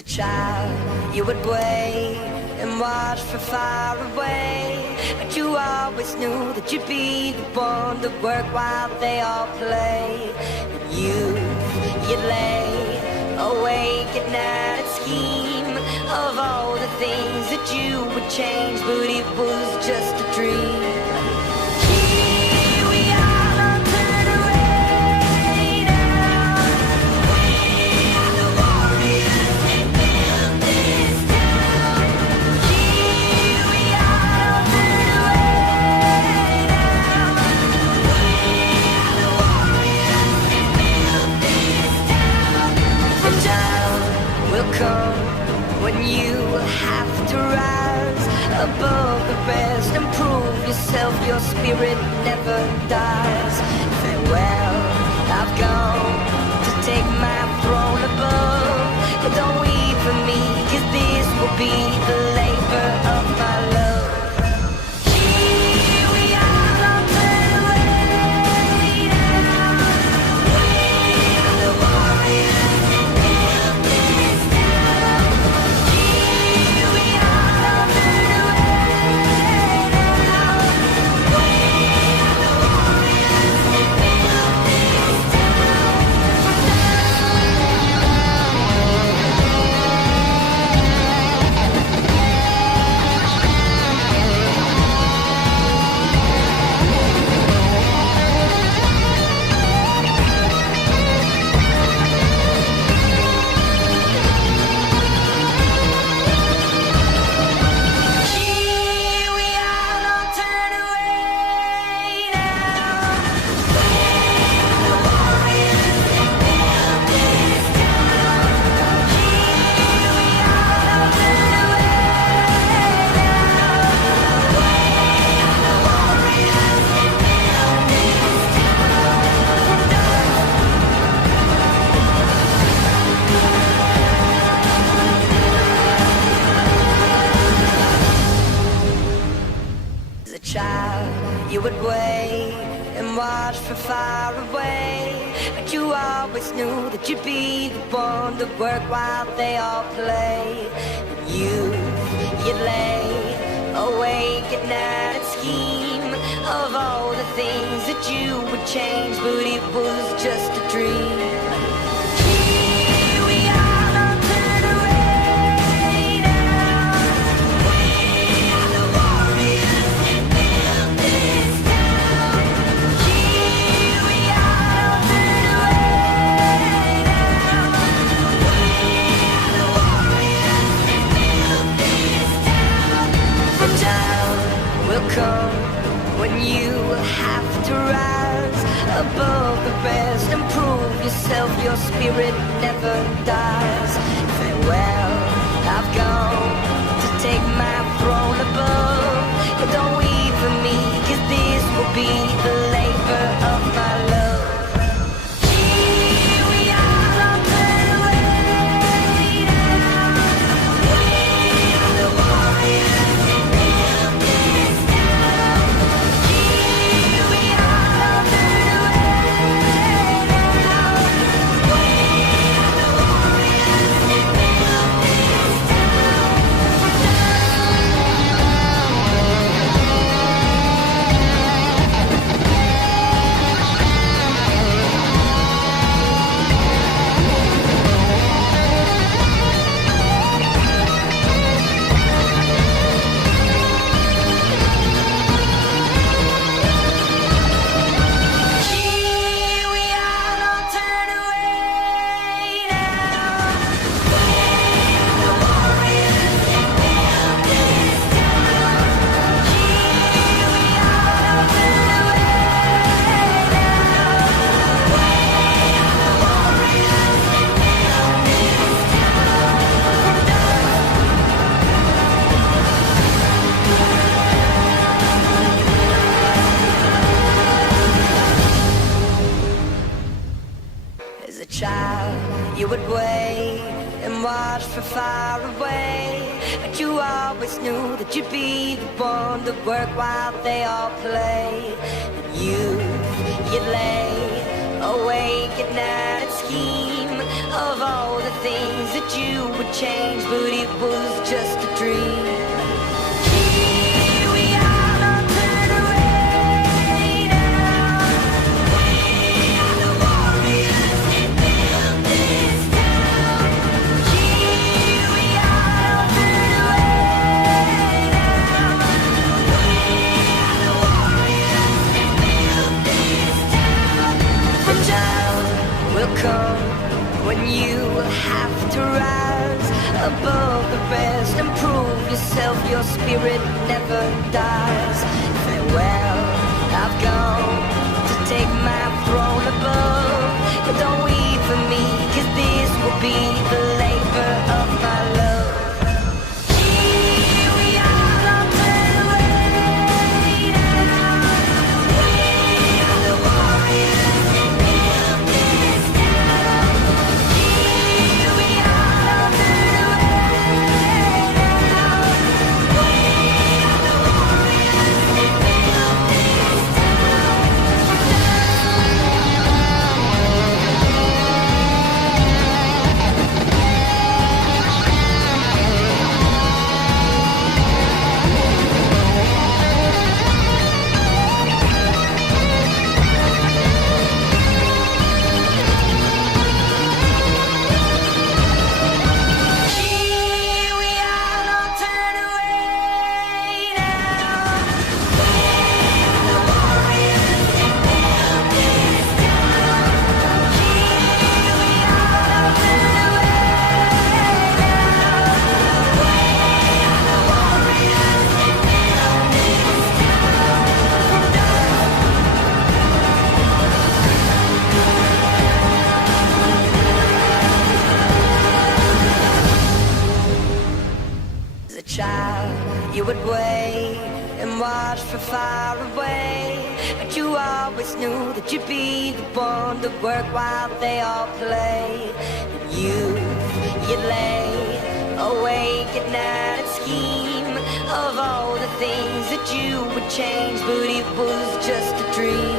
a child, you would wait and watch from far away, but you always knew that you'd be the one to work while they all play. And you'd lay awake at night and scheme of all the things that you would change, but it was just a dream. When you have to rise above the rest and prove yourself, your spirit never dies. Farewell, I've gone to take my throne above, but don't weep for me, 'cause this will be the labor of my love. You would wait and watch from far away, but you always knew that you'd be the one to work while they all play. And you'd lay awake at night and scheme of all the things that you would change, but it was just a dream. Come when you have to rise above the rest and prove yourself, your spirit never dies. Farewell, I've gone to take my throne above, but don't weep for me, 'cause this will be the labor of my love. You would wait and watch from far away, but you always knew that you'd be the one to work while they all play. And you'd lay awake at night and scheme of all the things that you would change, but it was just a dream. Come when you will have to rise above the rest and prove yourself. Your spirit never dies. Farewell, I've gone to take my throne above, but don't weep for me, 'cause this will be the labor of my love. You would wait and watch from far away, but you always knew that you'd be the one to work while they all play. And you'd lay awake at night and scheme of all the things that you would change, but it was just a dream.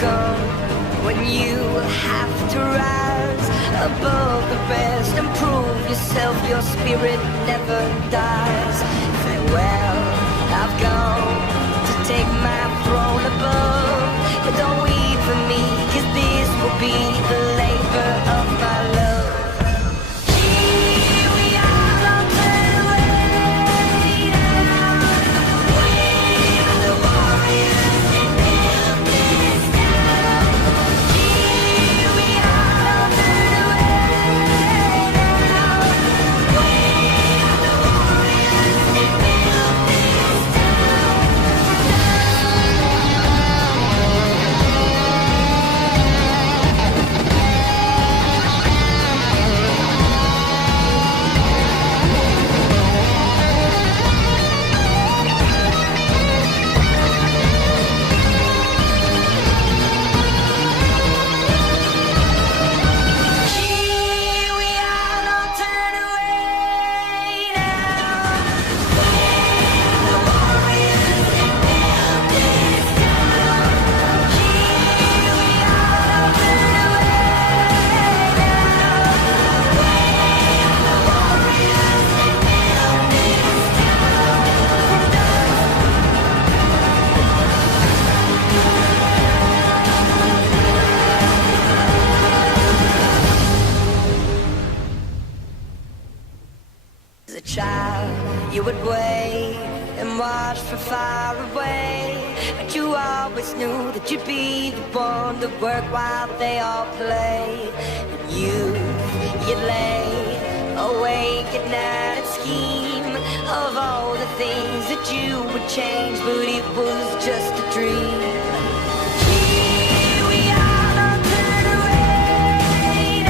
Come when you have to rise above the rest and prove yourself. Your spirit never dies. Farewell, I've gone to take my throne above, but don't weep for me, 'cause this will be the labor of my love. You would wait and watch from far away, but you always knew that you'd be the one to work while they all play. And you'd lay awake at night and scheme of all the things that you would change, but it was